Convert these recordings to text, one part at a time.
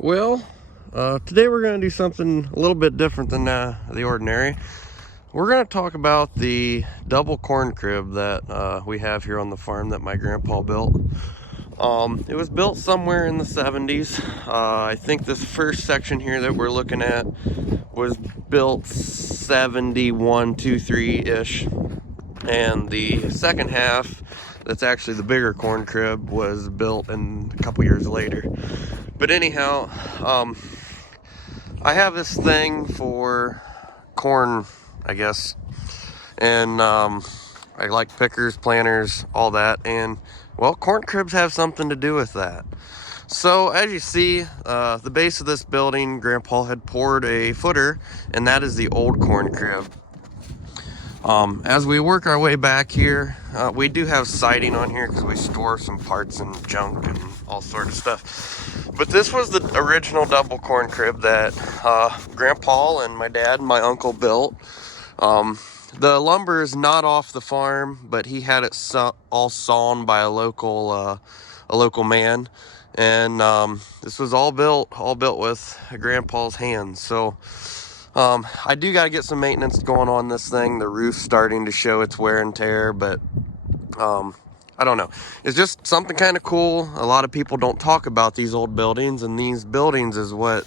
Well, today we're going to do something a little bit different than the ordinary. We're going to talk about the double corn crib that we have here on the farm that my grandpa built. It was built somewhere in the 70s. I think this first section here that we're looking at was built 71, 23-ish. And the second half, that's actually the bigger corn crib, was built in a couple years later. But anyhow, I have this thing for corn, I guess, and I like pickers, planters, all that, and well, corn cribs have something to do with that. So as you see, the base of this building, Grandpa had poured a footer, and that is the old corn crib. As we work our way back here, we do have siding on here because we store some parts and junk and all sorts of stuff. But this was the original double corn crib that Grandpa and my dad and my uncle built. The lumber is not off the farm, but he had it all sawn by a local man, and this was all built with Grandpa's hands. So I do got to get some maintenance going on this thing. The roof's starting to show its wear and tear, but I don't know. It's just something kind of cool. A lot of people don't talk about these old buildings, and these buildings is what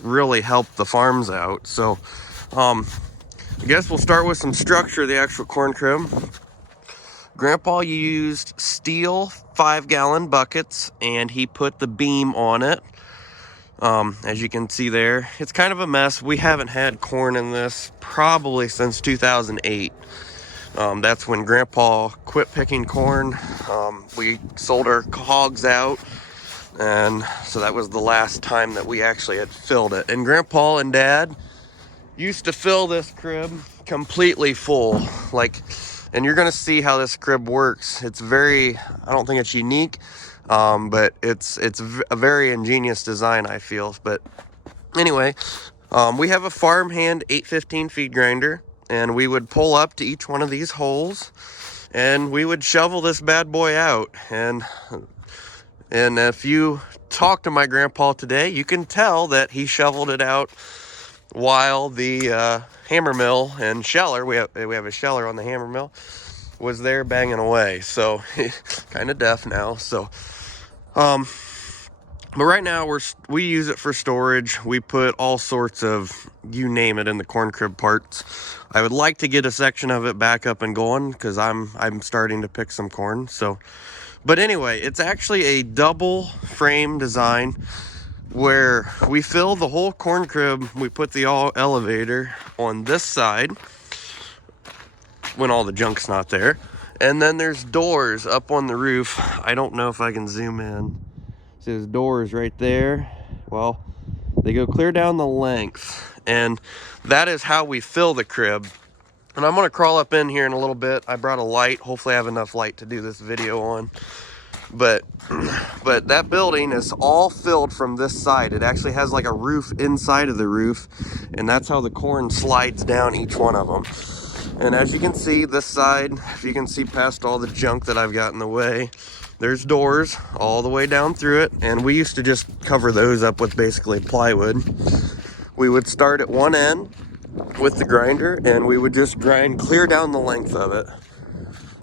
really helped the farms out. So I guess we'll start with some structure of the actual corn crib. Grandpa used steel 5-gallon buckets, and he put the beam on it. As you can see there, it's kind of a mess. We haven't had corn in this probably since 2008. That's when Grandpa quit picking corn. We sold our hogs out, and so that was the last time that we actually had filled it. And Grandpa and Dad used to fill this crib completely full, and you're gonna see how this crib works. It's I don't think it's unique, but it's a very ingenious design, I feel. But anyway, we have a farmhand 815 feed grinder, and we would pull up to each one of these holes, and we would shovel this bad boy out. And if you talk to my grandpa today, you can tell that he shoveled it out while the hammer mill and sheller, we have a sheller on the hammer mill, was there banging away. So kind of deaf now. So but right now we use it for storage. We put all sorts of, you name it, in the corn crib parts. I would like to get a section of it back up and going because I'm starting to pick some corn. So but anyway, it's actually a double frame design where we fill the whole corn crib. We put the all elevator on this side when all the junk's not there, and then there's doors up on the roof. I don't know if I can zoom in. There's doors right there. Well, they go clear down the length, and that is how we fill the crib. And I'm gonna crawl up in here in a little bit. I brought a light. Hopefully I have enough light to do this video on. But that building is all filled from this side. It actually has like a roof inside of the roof, and that's how the corn slides down each one of them. And as you can see, this side, if you can see past all the junk that I've got in the way, there's doors all the way down through it, and we used to just cover those up with basically plywood. We would start at one end with the grinder, and we would just grind clear down the length of it.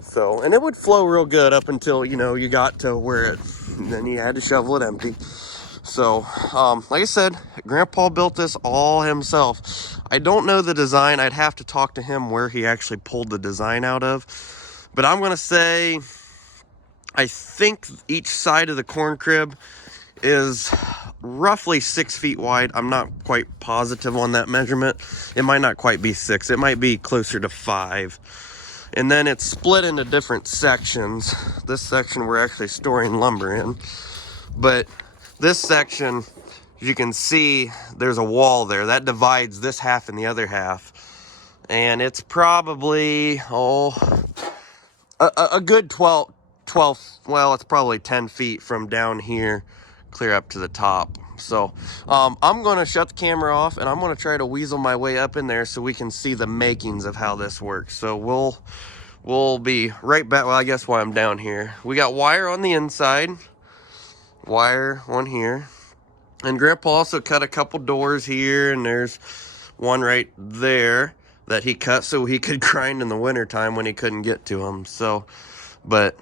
So, and it would flow real good up until, you got to where then you had to shovel it empty. So, like I said, Grandpa built this all himself. I don't know the design. I'd have to talk to him where he actually pulled the design out of. But I'm going to say, I think each side of the corn crib is roughly 6 feet wide. I'm not quite positive on that measurement. It might not quite be 6. It might be closer to 5. And then it's split into different sections. This section we're actually storing lumber in. But this section, as you can see, there's a wall there. That divides this half and the other half. And it's probably, a good 12, well, it's probably 10 feet from down here clear up to the top. So I'm going to shut the camera off, and I'm going to try to weasel my way up in there so we can see the makings of how this works. So we'll be right back. Well, I guess while I'm down here, we got wire on the inside, wire on here, And Grandpa also cut a couple doors here, and there's one right there that he cut so he could grind in the wintertime when he couldn't get to them. So, but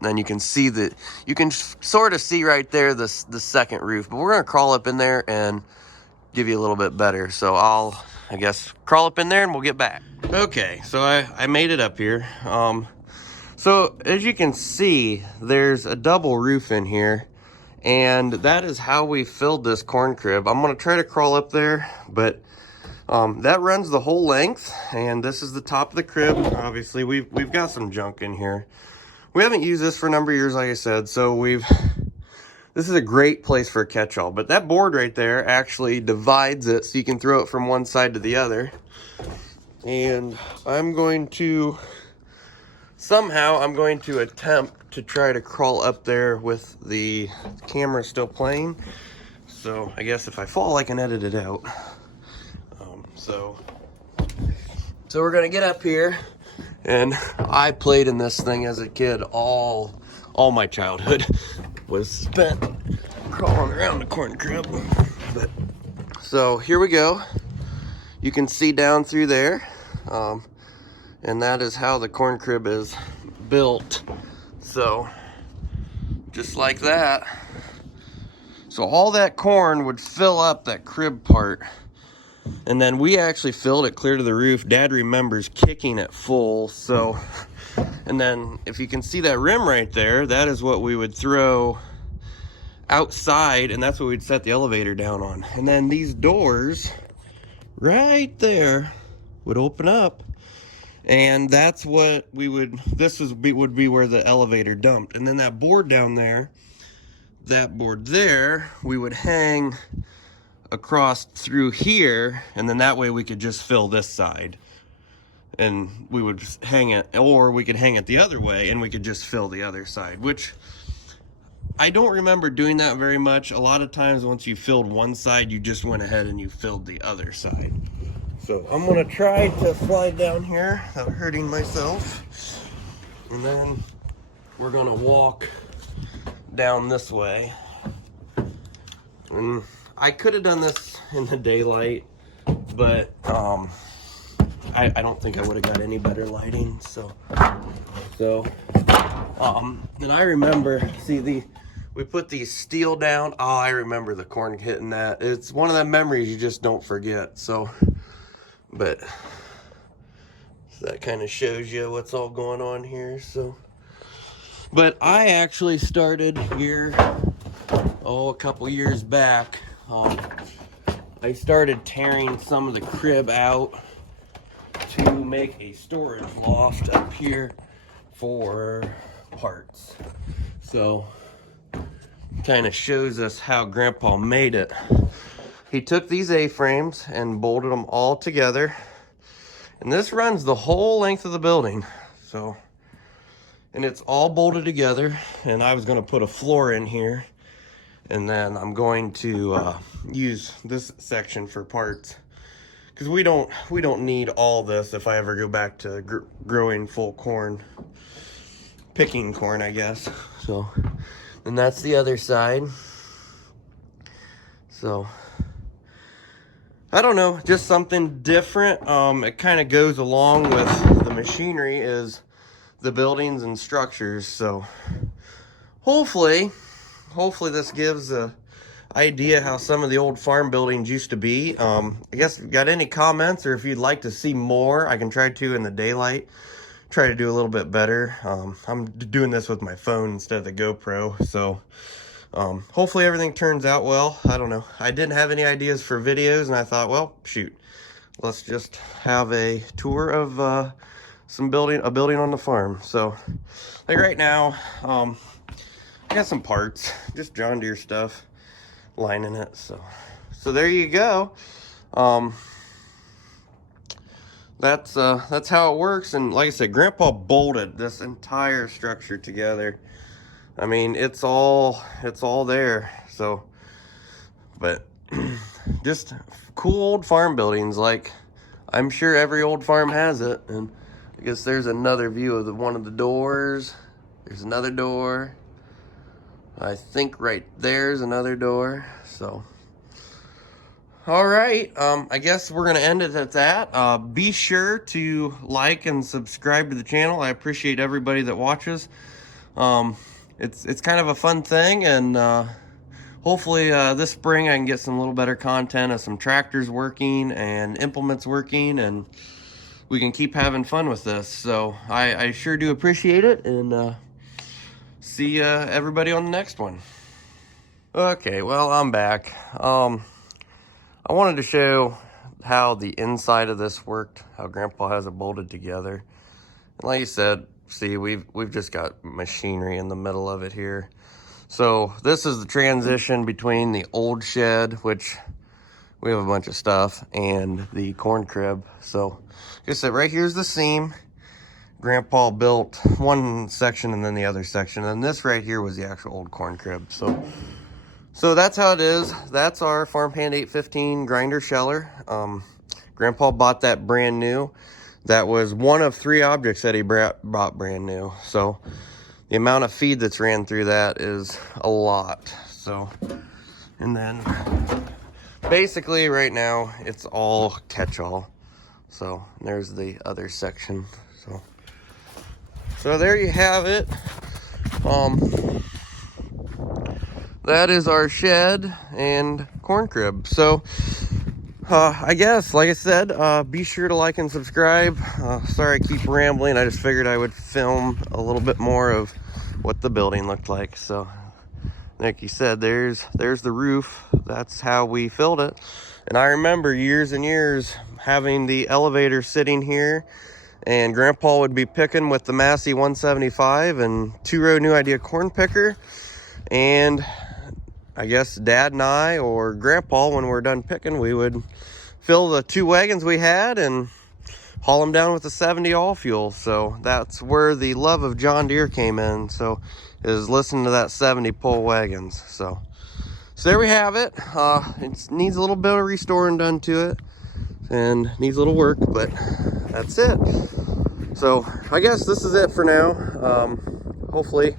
then you can see that, you can sort of see right there the second roof. But we're gonna crawl up in there and give you a little bit better. So I guess crawl up in there and we'll get back. Okay, so I made it up here. So as you can see, there's a double roof in here, and that is how we filled this corn crib. I'm gonna try to crawl up there, but that runs the whole length, and this is the top of the crib. Obviously, we've got some junk in here. We haven't used this for a number of years, like I said, so this is a great place for a catch-all. But that board right there actually divides it so you can throw it from one side to the other. And I'm going to attempt to try to crawl up there with the camera still playing. So I guess if I fall, I can edit it out. So we're gonna get up here, and I played in this thing as a kid. All my childhood was spent crawling around the corn crib. But so here we go. You can see down through there, and that is how the corn crib is built. So just like that. So all that corn would fill up that crib part. And then we actually filled it clear to the roof. Dad remembers kicking it full. So, and then if you can see that rim right there, that is what we would throw outside, and that's what we'd set the elevator down on. And then these doors right there would open up, and that's what we would, would be where the elevator dumped. And then that board down there, that board there, we would hang across through here, and then that way we could just fill this side, and we would hang it, or we could hang it the other way and we could just fill the other side, which I don't remember doing that very much. A lot of times once you filled one side, you just went ahead and you filled the other side. So I'm gonna try to slide down here without hurting myself, and then we're gonna walk down this way. And I could have done this in the daylight, but I don't think I would have got any better lighting. So and I remember, we put these steel down. Oh, I remember the corn hitting that. It's one of the memories you just don't forget. So that kind of shows you what's all going on here. So, but I actually started here, a couple years back. I started tearing some of the crib out to make a storage loft up here for parts. So kind of shows us how Grandpa made it. He took these A-frames and bolted them all together, and this runs the whole length of the building. So, and it's all bolted together, and I was going to put a floor in here, and then I'm going to use this section for parts, because we don't need all this if I ever go back to growing full corn, picking corn, I guess. So, and that's the other side. So I don't know, just something different. It kind of goes along with the machinery, is the buildings and structures. So hopefully this gives a idea how some of the old farm buildings used to be. I guess if you got any comments, or if you'd like to see more, I can try to in the daylight try to do a little bit better. I'm doing this with my phone instead of the GoPro, so hopefully everything turns out well. I don't know, I didn't have any ideas for videos, and I thought, well, shoot, let's just have a tour of a building on the farm. So like right now, I got some parts, just John Deere stuff, lining it. So there you go. That's how it works. And like I said, Grandpa bolted this entire structure together. I mean, it's all there. So, but just cool old farm buildings, like I'm sure every old farm has it. And I guess there's another view of one of the doors. There's another door. I think right there's another door. So, all right. I guess we're gonna end it at that. Be sure to like and subscribe to the channel. I appreciate everybody that watches. It's kind of a fun thing, and hopefully this spring I can get some little better content of some tractors working and implements working, and we can keep having fun with this. So I sure do appreciate it, and see everybody on the next one. Okay, well, I'm back. I wanted to show how the inside of this worked, how Grandpa has it bolted together. And like you said, see, we've just got machinery in the middle of it here. So this is the transition between the old shed, which we have a bunch of stuff, and the corn crib. So like I said, right here's the seam. Grandpa built one section and then the other section, and this right here was the actual old corn crib. So that's how it is. That's our Farm Hand 815 grinder sheller. Grandpa bought that brand new. That was one of 3 objects that he bought brand new. So the amount of feed that's ran through that is a lot. So, and then basically right now it's all catch-all. So there's the other section. So there you have it. That is our shed and corn crib. So I guess, like I said, be sure to like and subscribe. Sorry I keep rambling. I just figured I would film a little bit more of what the building looked like. So like you said, there's the roof. That's how we filled it. And I remember years and years having the elevator sitting here, and Grandpa would be picking with the Massey 175 and 2-row New Idea corn picker. And I guess Dad and I, or Grandpa, when we're done picking, we would fill the 2 wagons we had and haul them down with the 70 all fuel. So that's where the love of John Deere came in. So is listening to that 70 pull wagons. So there we have it. It needs a little bit of restoring done to it, and needs a little work, but that's it. So I guess this is it for now. Hopefully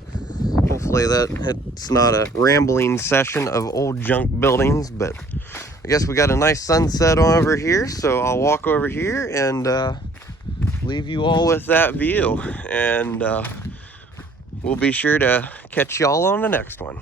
that it's not a rambling session of old junk buildings, but I guess we got a nice sunset over here, so I'll walk over here and leave you all with that view, and we'll be sure to catch y'all on the next one.